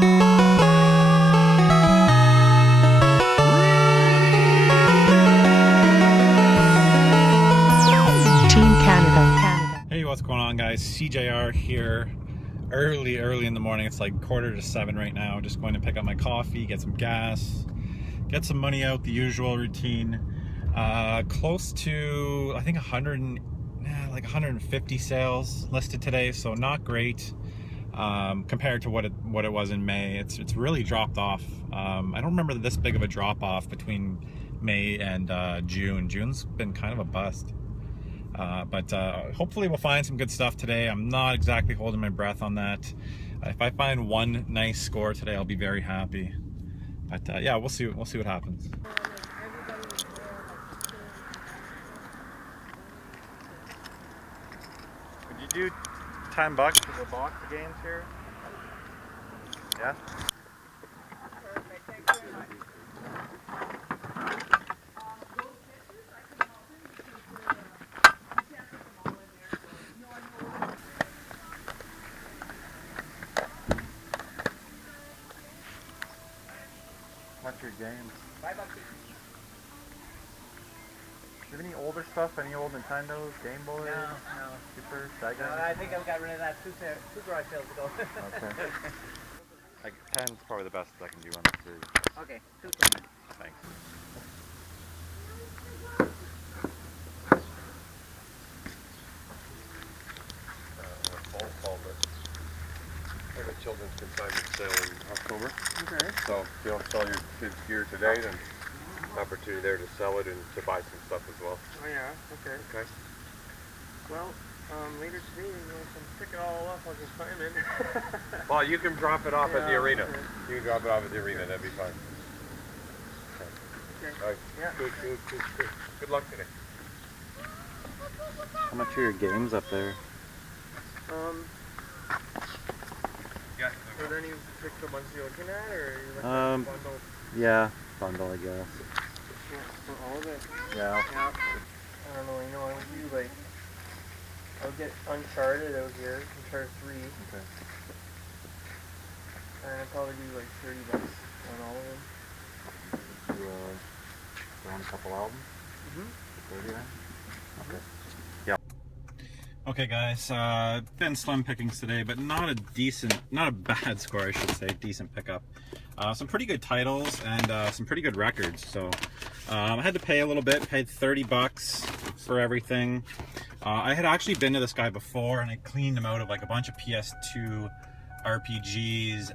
Hey, what's going on, guys? SeeJayAre here. Early in the morning. It's like 6:45 right now. Just going to pick up my coffee, get some gas, get some money out, the usual routine. Close to, I think, 150 sales listed today, so not great compared to what it was in May. It's really dropped off. I don't remember this big of a drop off between May and June. June's been kind of a bust. But hopefully we'll find some good stuff today. I'm not exactly holding my breath on that. If I find one nice score today, I'll be very happy. But yeah, we'll see what happens. Would you do $10 for the box of games here? Yeah. Perfect. Thank you very much. What's your games? $5 each. Do you have any older stuff? Any old Nintendos, Game Boys? No. Super, Sega? No, I think I got rid of that two garage sales ago. Okay. Like 10's probably the best I can do on the series. Okay, 2 Thanks. The children's consignment sale in October. Okay. So if you don't sell your kids' gear today, then opportunity there to sell it and to buy some stuff as well. Oh yeah, okay. Okay. Well, later today, once I'm pick it all up, I'll just climb in. Well, you can drop it off at the Yeah, arena. okay. You can drop it off at the arena, that'd be fine. Okay. Okay. All right. Yeah. Good. Good luck today. How much are your games up there? Yeah. Are there any particular ones you're looking at, or are you looking at the bundle? Yeah, bundle, I guess. Yeah, for all of it. Yeah. Yeah. I don't know, I would do like, I'll get Uncharted out here, Uncharted 3. Okay. And I'd probably do like $30 on all of them. You throw on a couple albums? Mm-hmm. 30 then? Okay. Yeah. Okay, guys, been slim pickings today, but not a bad score, I should say. Decent pickup. Some pretty good titles and some pretty good records. So I had to pay a little bit, paid $30 for everything. I had actually been to this guy before, and I cleaned him out of like a bunch of PS2 RPGs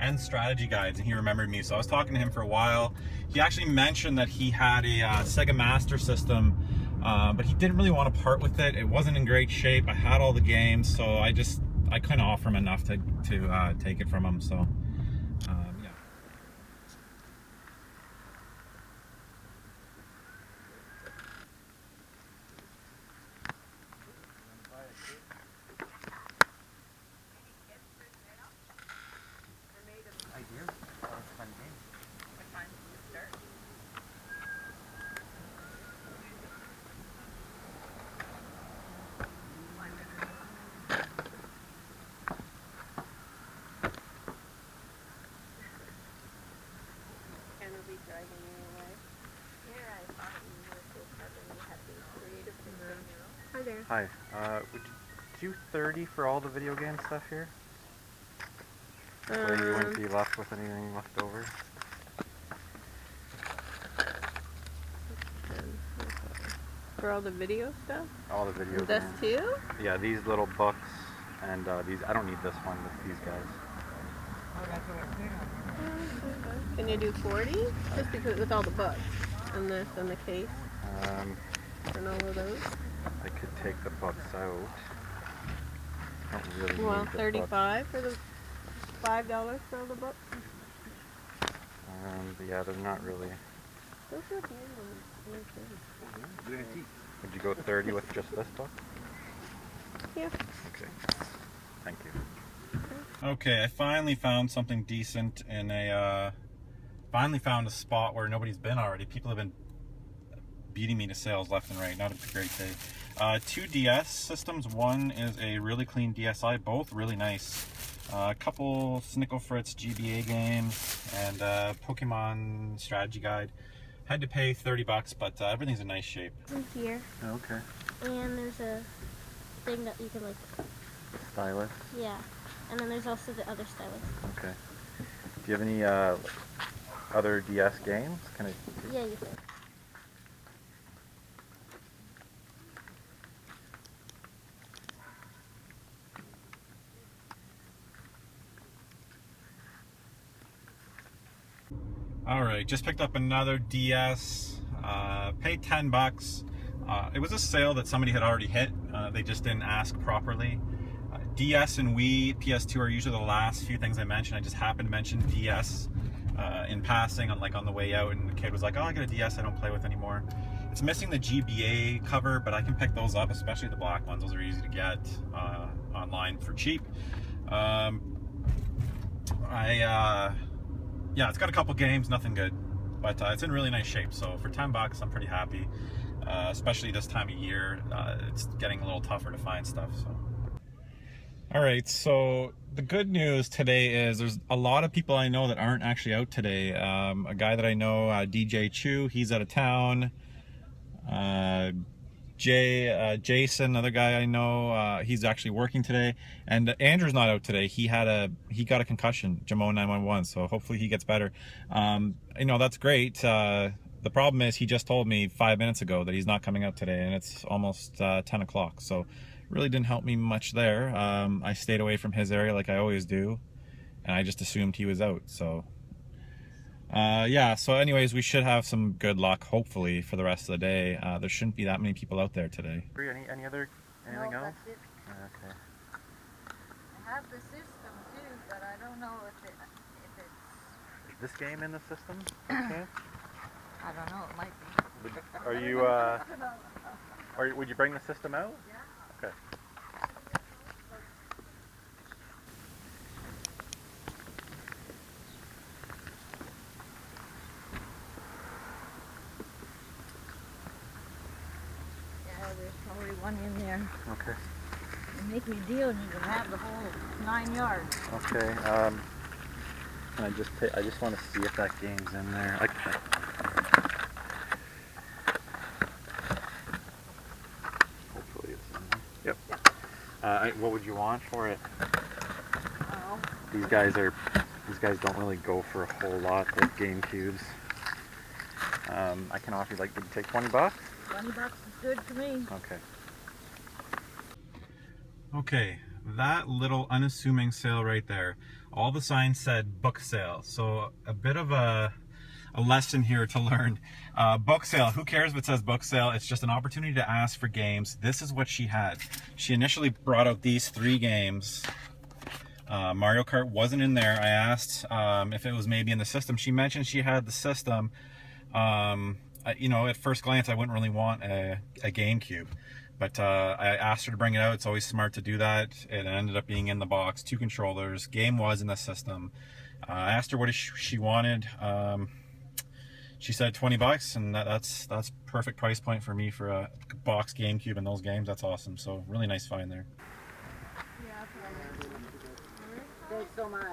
and strategy guides, and he remembered me. So I was talking to him for a while. He actually mentioned that he had a Sega Master System, but he didn't really want to part with it. It wasn't in great shape. I had all the games, so I couldn't offer him enough to take it from him. So yeah. Hi there. Hi. Would you do 30 for all the video game stuff here? So you wouldn't be left with anything left over? For all the video stuff? All the video This games. too? Yeah, these little books and these. I don't need this one, but these guys. Can you do 40? Just because with all the books and this and the case and all of those? I could take the books out. I don't really Well, need the 35 for the $5 for all the books. But yeah, they're not really. Those are good. Would you go 30 with just this book? Yeah. Okay. Thank you. Okay, I finally found something decent in a. Finally found a spot where nobody's been already. People have been beating me to sales left and right. Not a great day. 2 DS systems. One is a really clean DSi, both really nice. a couple Snickle Fritz GBA games, and Pokemon strategy guide. Had to pay $30, but everything's in nice shape. In here, Okay. and there's a thing that you can like. Stylus. Yeah, and then there's also the other stylus. Okay. Do you have any other DS games? Can I? Yeah, you can. All right, just picked up another DS. Paid $10. It was a sale that somebody had already hit. They just didn't ask properly. DS and Wii, PS2 are usually the last few things I mention. I just happened to mention DS in passing on the way out, and the kid was like, "Oh, I got a DS I don't play with anymore." It's missing the GBA cover, but I can pick those up, especially the black ones. Those are easy to get online for cheap. Yeah, it's got a couple games, nothing good, but it's in really nice shape. So for $10, I'm pretty happy, especially this time of year. It's getting a little tougher to find stuff. So, all right. So the good news today is there's a lot of people I know that aren't actually out today. A guy that I know, DJ Chu, he's out of town. Jason, another guy I know, he's actually working today, and Andrew's not out today. He got a concussion, Jamo 911, so hopefully he gets better. You know, that's great. The problem is he just told me 5 minutes ago that he's not coming out today, and it's almost 10 o'clock, so really didn't help me much there. I stayed away from his area like I always do, and I just assumed he was out. So yeah, so anyways, we should have some good luck, hopefully, for the rest of the day. There shouldn't be that many people out there today. Anything else? That's it. Okay. I have the system too, but I don't know if it's. Is this game in the system? I don't know. It might be. Are you, would you bring the system out? Yeah. Okay. There's probably one in there. Okay. You make me a deal and you can have the whole 9 yards. Okay. I just want to see if that game's in there. Hopefully it's in there. Yep. What would you want for it? Oh. These guys don't really go for a whole lot of GameCubes. I can offer you, would you take $20? $20 is good to me. Okay. Okay, that little unassuming sale right there. All the signs said book sale, so a bit of a lesson here to learn. Book sale, who cares if it says book sale? It's just an opportunity to ask for games. This is what she had. She initially brought out these 3 games. Mario Kart wasn't in there. I asked if it was maybe in the system. She mentioned she had the system. You know, at first glance, I wouldn't really want a GameCube, but I asked her to bring it out. It's always smart to do that. It ended up being in the box, 2 controllers. Game was in the system. I asked her what she wanted. She said $20, and that's perfect price point for me for a box GameCube and those games. That's awesome. So really nice find there. Thanks so much.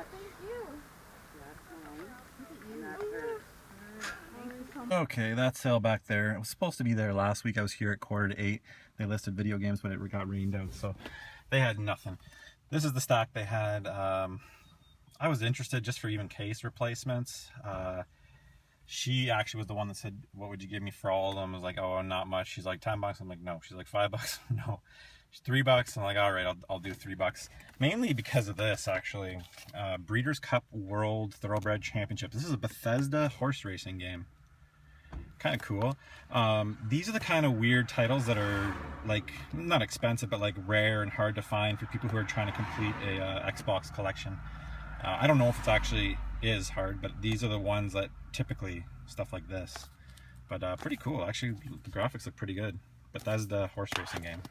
Okay, that sale back there. It was supposed to be there last week. I was here at 7:45. They listed video games, but it got rained out, so they had nothing. This is the stock they had. I was interested just for even case replacements. She actually was the one that said, "What would you give me for all of them?" I was like, "Oh, not much." She's like, $10. I'm like, "No." She's like, $5. No. She's $3. I'm like, "All right, I'll do $3." Mainly because of this, actually. Breeders' Cup World Thoroughbred Championship. This is a Bethesda horse racing game. Kind of cool. These are the kind of weird titles that are not expensive, but rare and hard to find for people who are trying to complete a Xbox collection. I don't know if it actually is hard, but these are the ones that typically stuff like this. But pretty cool. Actually, the graphics look pretty good. Bethesda horse racing game.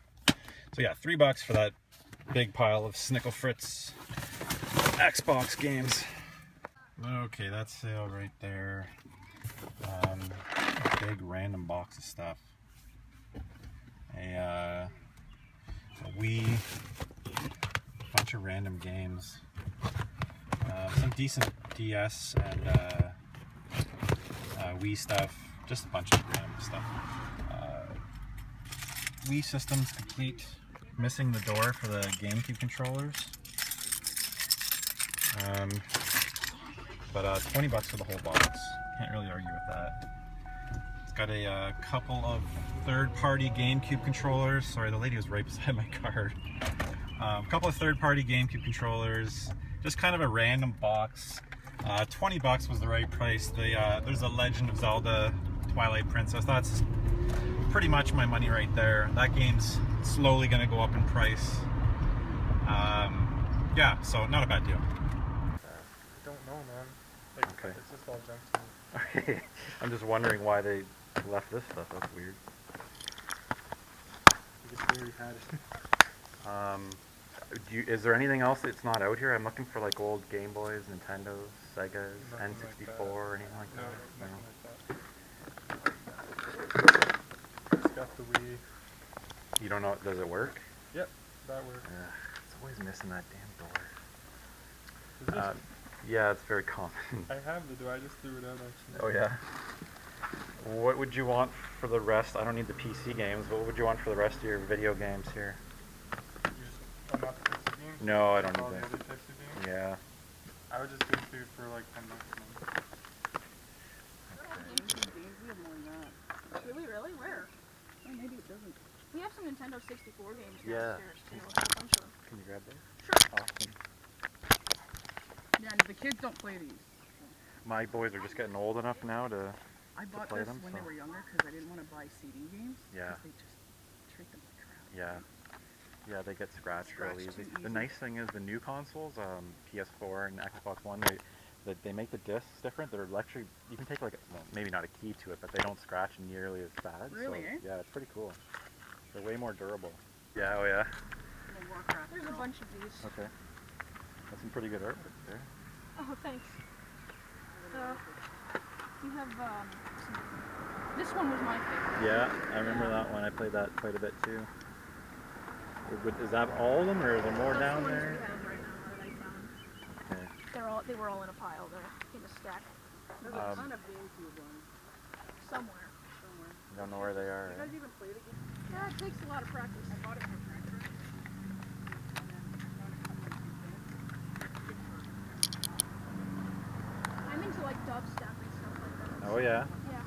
So yeah, $3 for that big pile of Snickle Fritz Xbox games. Okay, that's sale right there. A big random box of stuff. A Wii, bunch bunch of random games. Some decent DS and Wii stuff. Just a bunch of random stuff. Wii system's complete. Missing the door for the GameCube controllers. But $20 for the whole box. Can't really argue with that. It's got a couple of third-party GameCube controllers. Sorry, the lady was right beside my card. A couple of third-party GameCube controllers. Just kind of a random box. $20 was the right price. There's a Legend of Zelda Twilight Princess. That's pretty much my money right there. That game's slowly going to go up in price. Yeah, so not a bad deal. I don't know, man. Like, Okay. it's just all junk to me. Okay, I'm just wondering why they left this stuff. That's weird. You just already had it. Is there anything else that's not out here? I'm looking for like old Game Boys, Nintendos, Segas, Nothing N64, like that. or anything like No, that. nothing like that. It's got the Wii. You don't know? Does it work? Yep, that works. It's always missing that damn door. Is this, Yeah, it's very common. I have the door, I just threw it out actually. Oh yeah. What would you want for the rest? I don't need the PC games, but what would you want for the rest of your video games here? Oh, not the PC games? No, I don't All need the that. other types of games? Yeah. I would just go through for like $10 man. Do we really? Where? Oh, maybe it doesn't. We have some Nintendo 64 games Yeah. downstairs too. A whole bunch of them. Can you grab those? Sure. Awesome. Yeah, the kids don't play these. My boys are just getting old enough now to. I bought play this them, when so- they were younger because I didn't want to buy CD games. Yeah. 'Cause they just treat them like crap. Yeah. Yeah, they get scratched real Scratched easy. too The easy. nice thing is the new consoles, PS4 and Xbox One, they make the discs different. They're electric. You can take like, well, maybe not a key to it, but they don't scratch nearly as bad. Really, so, eh? Yeah, it's pretty cool. They're way more durable. Yeah, oh yeah. The Warcraft. There's a bunch of these. Okay. That's some pretty good artwork there. Oh, thanks. You have This one was my favorite. Yeah, I remember that one. I played that quite a bit too. Is that all of them, or is there more those down ones there? we have right now that I found. Okay. They were all in a pile there, in a stack There's Um, a ton of GameCube ones somewhere. somewhere. I don't know where they are. You guys even play the game? Yeah, it takes a lot of practice. I bought it for practice. I'm into like dubstep and stuff like that. Oh yeah. Yeah,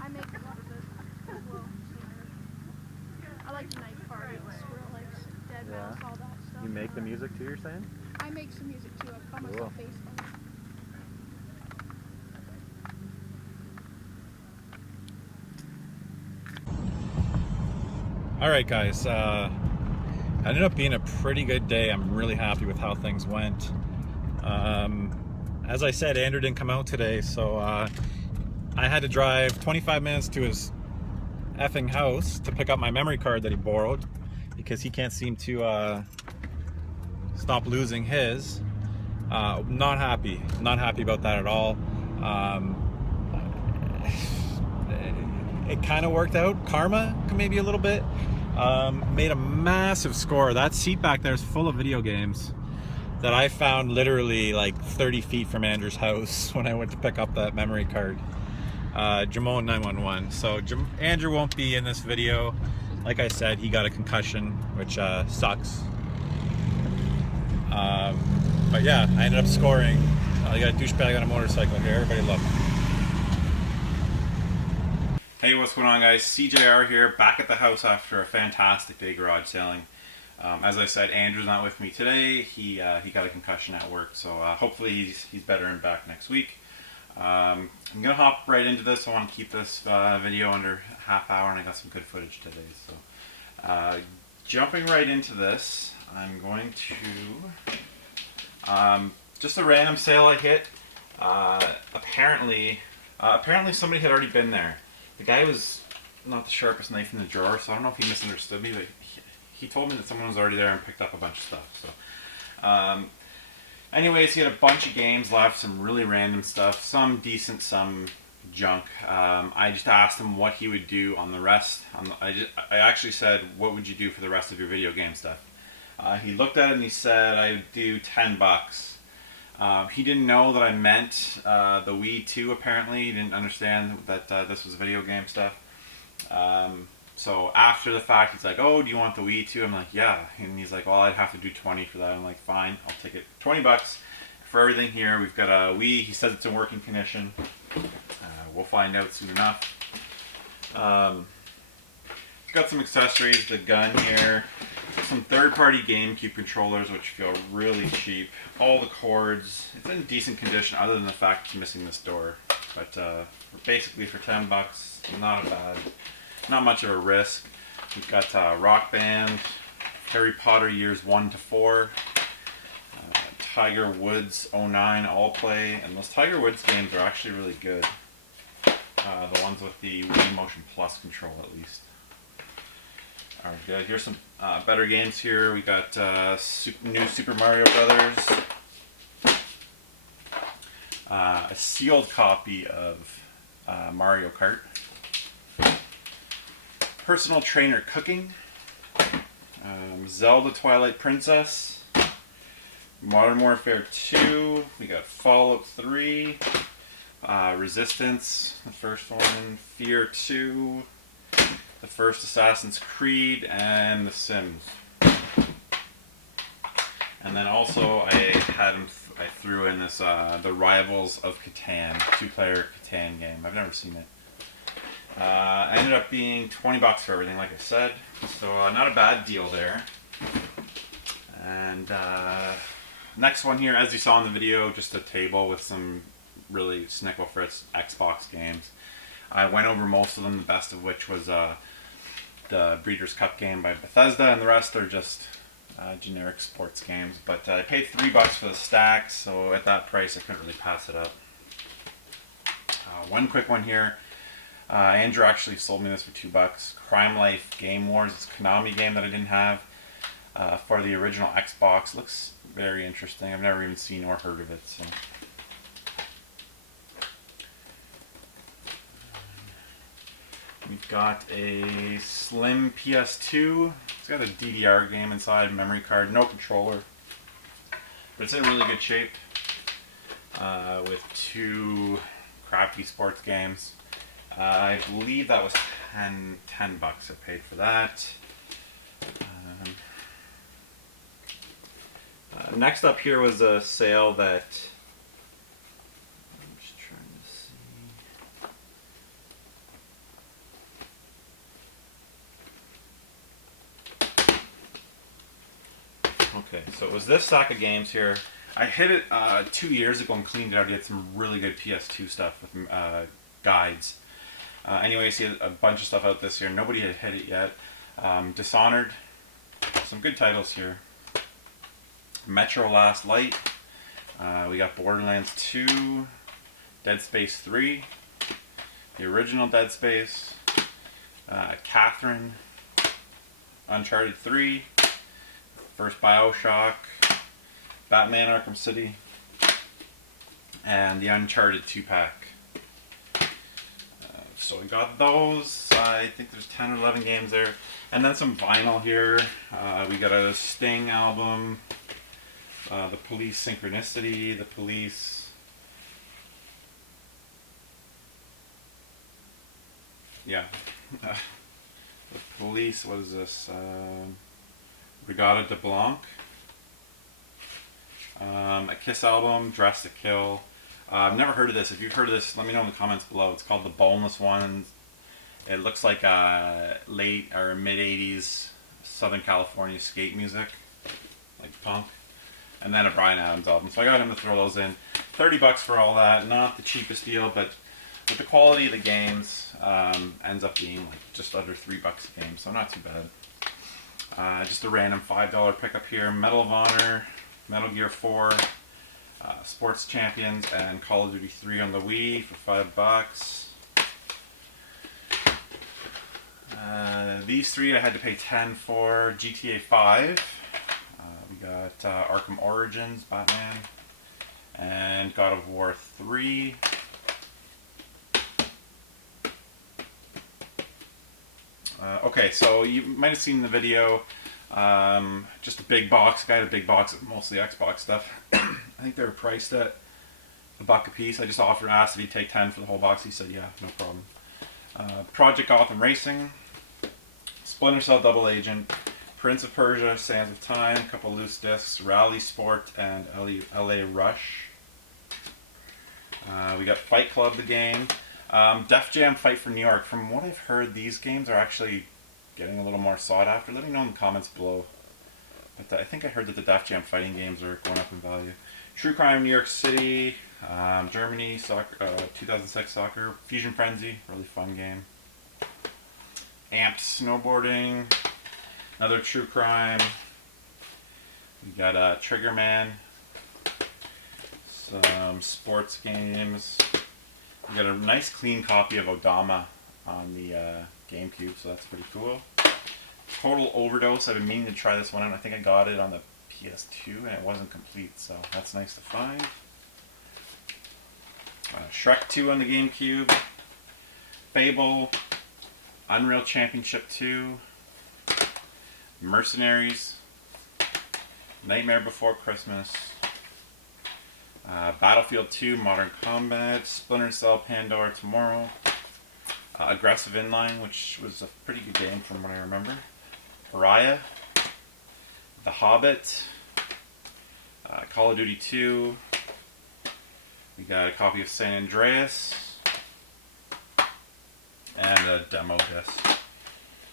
I make a lot of it as well. I like Night Party, Skrillex, Dead Yeah. Mouse, all that stuff. You make the music too, you're saying? I make some music too. I call myself bass player. Alright guys, ended up being a pretty good day. I'm really happy with how things went. As I said, Andrew didn't come out today, so I had to drive 25 minutes to his effing house to pick up my memory card that he borrowed because he can't seem to stop losing his. Not happy about that at all. It kind of worked out. Karma, maybe a little bit. Made a massive score. That seat back there is full of video games that I found literally like 30 feet from Andrew's house when I went to pick up that memory card. Jamon 911. So Andrew won't be in this video. Like I said, he got a concussion, which sucks. But yeah, I ended up scoring. I got a douchebag on a motorcycle here. Everybody look. Hey, what's going on guys? SeeJayAre here, back at the house after a fantastic day garage sailing. As I said, Andrew's not with me today. He got a concussion at work, so hopefully he's better and back next week. I'm gonna hop right into this. I want to keep this video under half hour, and I got some good footage today. So jumping right into this, I'm going to just a random sale I hit. Apparently somebody had already been there. The guy was not the sharpest knife in the drawer, so I don't know if he misunderstood me, but he told me that someone was already there and picked up a bunch of stuff. So, anyways, he had a bunch of games left, some really random stuff, some decent, some junk. I just asked him what he would do on the rest. I actually said, what would you do for the rest of your video game stuff? He looked at it and he said I'd do 10 bucks. He didn't know that I meant the Wii 2 apparently. He didn't understand that this was video game stuff. So after the fact, he's like, oh, do you want the Wii 2? I'm like, yeah. And he's like, well, I'd have to do 20 for that. I'm like, fine, I'll take it. 20 bucks for everything here. We've got a Wii. He says it's in working condition. We'll find out soon enough. Got some accessories, the gun here, some third-party GameCube controllers which feel really cheap. All the cords, it's in decent condition other than the fact it's missing this door. But basically for 10 bucks, not bad, not much of a risk. We've got Rock Band, Harry Potter years 1 to 4, Tiger Woods 09 All Play, and those Tiger Woods games are actually really good. The ones with the Wii Motion Plus control at least. Alright, good. Here's some better games here. We got new Super Mario Brothers, a sealed copy of Mario Kart, Personal Trainer Cooking, Zelda Twilight Princess, Modern Warfare 2, we got Fallout 3, Resistance, the first one, Fear 2, the first Assassin's Creed, and The Sims. And then also I threw in this The Rivals of Catan, 2-player Catan game. I've never seen it. Ended up being 20 bucks for everything, like I said. So not a bad deal there. And next one here, as you saw in the video, just a table with some really Snickle Fritz Xbox games. I went over most of them, the best of which was the Breeders' Cup game by Bethesda, and the rest are just generic sports games. But I paid 3 bucks for the stacks, so at that price I couldn't really pass it up. One quick one here. Andrew actually sold me this for 2 bucks. Crime Life Game Wars. It's a Konami game that I didn't have for the original Xbox. Looks very interesting. I've never even seen or heard of it. So. We've got a slim PS2. It's got a DDR game inside, memory card, no controller. But it's in really good shape with 2 crappy sports games. I believe that was 10 bucks I paid for that. Next up here was a sale that... I'm just trying to see. Okay, so it was this stack of games here. I hit it 2 years ago and cleaned it out. I had some really good PS2 stuff with guides. Anyway, you see a bunch of stuff out this year. Nobody had hit it yet. Dishonored. Some good titles here. Metro Last Light. We got Borderlands 2. Dead Space 3. The original Dead Space. Catherine. Uncharted 3. First Bioshock. Batman Arkham City. And the Uncharted 2-pack. So we got those. I think there's 10 or 11 games there. And then some vinyl here. We got a Sting album. The Police Synchronicity. The Police. Yeah. The Police, what is this? Regatta de Blanc. A Kiss album. Dress to Kill. I've never heard of this. If you've heard of this, let me know in the comments below. It's called The Boneless Ones. It looks like late or mid-80s Southern California skate music, like punk. And then a Bryan Adams album. So I got him to throw those in. 30 bucks for all that. Not the cheapest deal, but with the quality of the games, ends up being like just under 3 bucks a game. So not too bad. Just a random $5 pickup here. Medal of Honor, Metal Gear 4. Sports Champions and Call of Duty 3 on the Wii for 5 bucks. These 3 I had to pay 10 for. GTA 5. We got Arkham Origins, Batman, and God of War 3. Okay, so you might have seen the video. Just a big box. Got a big box of mostly Xbox stuff. I think they were priced at $1 a piece. I just asked if he'd take 10 for the whole box. He said, yeah, no problem. Project Gotham Racing, Splinter Cell Double Agent, Prince of Persia, Sands of Time, a couple loose discs, Rally Sport, and LA Rush. We got Fight Club, the game. Def Jam Fight for New York. From what I've heard, these games are actually getting a little more sought after. Let me know in the comments below. But I think I heard that the Def Jam fighting games are going up in value. True Crime New York City, Germany, soccer, 2006 soccer, Fusion Frenzy, really fun game. Amped Snowboarding, another True Crime. We got Trigger Man, some sports games. We got a nice clean copy of Odama on the GameCube, so that's pretty cool. Total Overdose, I've been meaning to try this one out. I think I got it on the PS2 and it wasn't complete, so that's nice to find. Shrek 2 on the GameCube, Fable, Unreal Championship 2, Mercenaries, Nightmare Before Christmas, Battlefield 2, Modern Combat, Splinter Cell, Pandora Tomorrow, Aggressive Inline, which was a pretty good game from what I remember, Pariah, The Hobbit, Call of Duty 2, we got a copy of San Andreas, and a demo disc.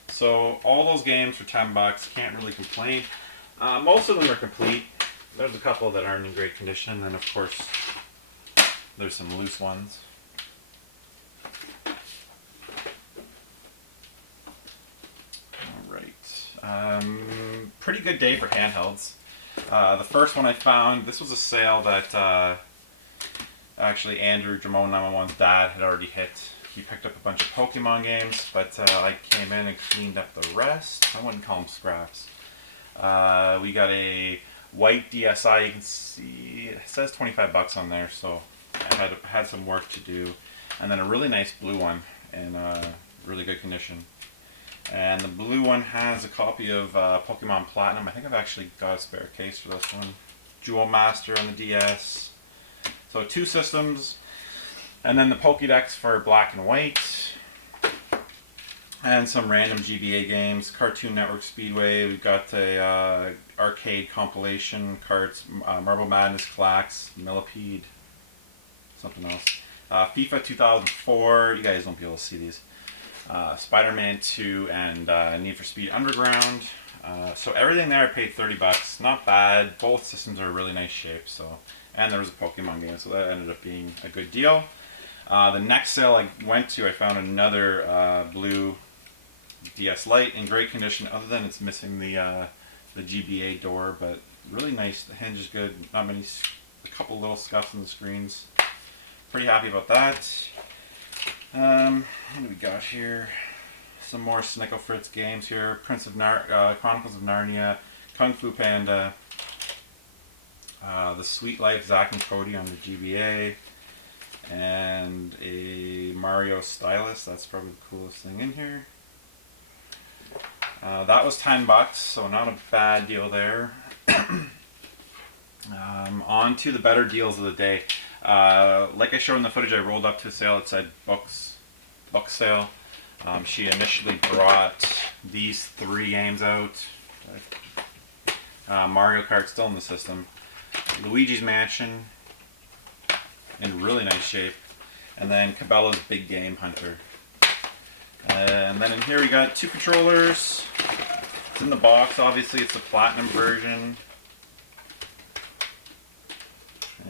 So all those games for $10, can't really complain. Most of them are complete. There's a couple that aren't in great condition, and of course there's some loose ones. Alright, pretty good day for handhelds. The first one I found, this was a sale that actually Andrew, Jamon 911's dad, had already hit. He picked up a bunch of Pokemon games, but I came in and cleaned up the rest. I wouldn't call them scraps. We got a white DSi, you can see, it says $25 on there, so I had some work to do. And then a really nice blue one in really good condition. And the blue one has a copy of Pokemon Platinum. I think I've actually got a spare case for this one. Jewel Master on the DS. So 2 systems. And then the Pokédex for black and white. And some random GBA games. Cartoon Network Speedway. We've got a arcade compilation cards. Marble Madness, Clax, Millipede. Something else. FIFA 2004. You guys won't be able to see these. Spider-Man 2 and Need for Speed Underground. So everything there I paid $30. Not bad. Both systems are in really nice shape. So, and there was a Pokemon game, so that ended up being a good deal. The next sale I went to, I found another blue DS Lite in great condition, other than it's missing the GBA door, but really nice. The hinge is good. Not many, a couple little scuffs on the screens. Pretty happy about that. What do we got here? Some more Snicko Fritz games here. Chronicles of Narnia, Kung Fu Panda, The Sweet Life, Zack and Cody on the GBA, and a Mario Stylus. That's probably the coolest thing in here. That was $10, so not a bad deal there. On to the better deals of the day. Like I showed in the footage, I rolled up to a sale. It said book sale. She initially brought these 3 games out. Mario Kart still in the system. Luigi's Mansion in really nice shape. And then Cabela's Big Game Hunter. And then in here we got 2 controllers. It's in the box, obviously it's the Platinum version.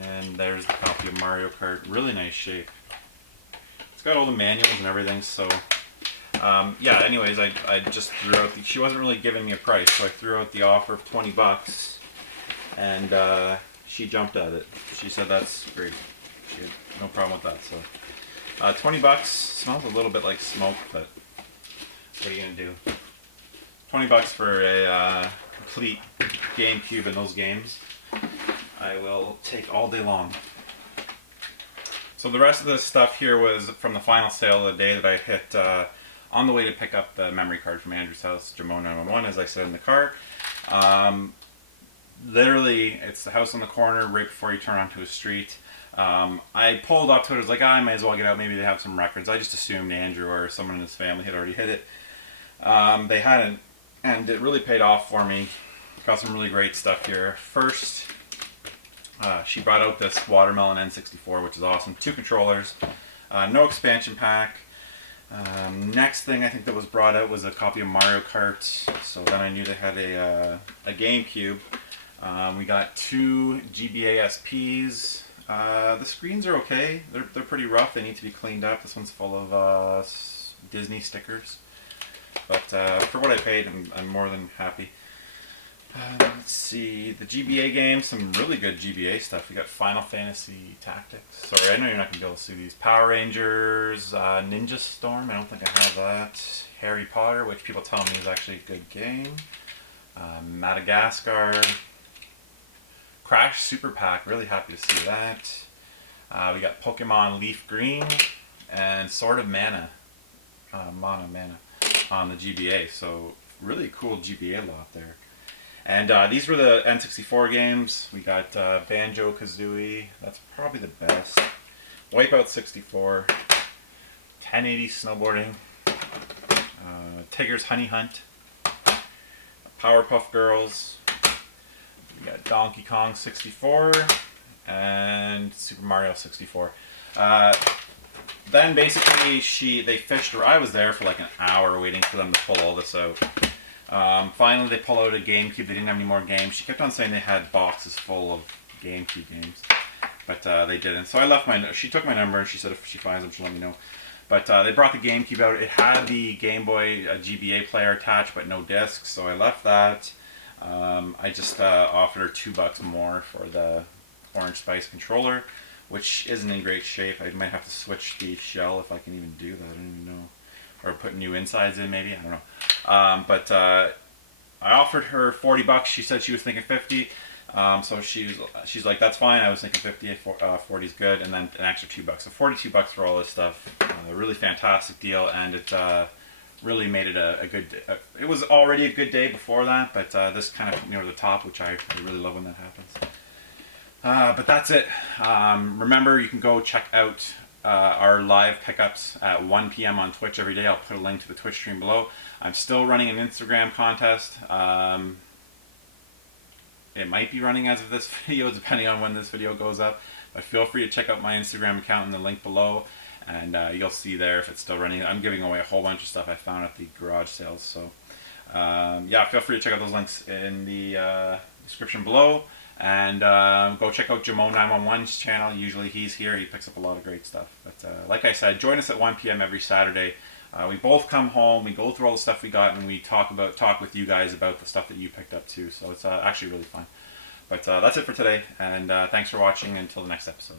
And there's the copy of Mario Kart, really nice shape. It's got all the manuals and everything, so yeah, anyways, I just threw out she wasn't really giving me a price, so I threw out the offer of $20, and she jumped at it. She said that's great. She had no problem with that, so $20, smells a little bit like smoke, but what are you gonna do? $20 for a complete GameCube and those games, I will take all day long. So the rest of this stuff here was from the final sale of the day that I hit on the way to pick up the memory card from Andrew's house, Jamon 911, as I said in the car. Literally, it's the house on the corner right before you turn onto a street. I pulled up to it, I was like, I might as well get out, maybe they have some records. I just assumed Andrew or someone in his family had already hit it. They hadn't, and it really paid off for me. Got some really great stuff here. First, she brought out this Watermelon N64, which is awesome. 2 controllers, no expansion pack. Next thing I think that was brought out was a copy of Mario Kart, so then I knew they had a GameCube. We got 2 GBA SPs. The screens are okay. They're pretty rough. They need to be cleaned up. This one's full of Disney stickers. But for what I paid, I'm more than happy. Let's see, the GBA games, some really good GBA stuff. We got Final Fantasy Tactics. Sorry, I know you're not going to be able to see these. Power Rangers, Ninja Storm, I don't think I have that. Harry Potter, which people tell me is actually a good game. Madagascar. Crash Super Pack, really happy to see that. We got Pokemon Leaf Green and Sword of Mana. Mana on the GBA, so really cool GBA lot there. And these were the N64 games. We got Banjo-Kazooie, that's probably the best. Wipeout 64, 1080 snowboarding, Tigger's Honey Hunt, Powerpuff Girls, we got Donkey Kong 64, and Super Mario 64. Then basically they fished, or I was there for like an hour waiting for them to pull all this out. Finally they pull out a GameCube. They didn't have any more games. She kept on saying they had boxes full of GameCube games, but they didn't. So I left she took my number and she said if she finds them she'll let me know. But they brought the GameCube out. It had the Game Boy GBA player attached but no discs, so I left that. I just offered her $2 more for the Orange Spice controller, which isn't in great shape. I might have to switch the shell if I can even do that. I don't even know. Or put new insides in maybe, I don't know. But I offered her $40. She said she was thinking 50. So she's like, that's fine. I was thinking 50. 40 is good, and then an extra $2. So $42 for all this stuff. A really fantastic deal, and it really made it a good. It was already a good day before that, but this kind of put me over the top, which I really love when that happens. But that's it. Remember, you can go check out our live pickups at 1 p.m. on Twitch every day. I'll put a link to the Twitch stream below. I'm still running an Instagram contest. It might be running as of this video, depending on when this video goes up. But feel free to check out my Instagram account in the link below, and you'll see there if it's still running. I'm giving away a whole bunch of stuff I found at the garage sales. So yeah, feel free to check out those links in the description below. And go check out Jamo911's channel. Usually he's here. He picks up a lot of great stuff. But like I said, join us at 1 p.m. every Saturday. We both come home, we go through all the stuff we got, and we talk with you guys about the stuff that you picked up too. So it's actually really fun. But that's it for today, and thanks for watching. Until the next episode.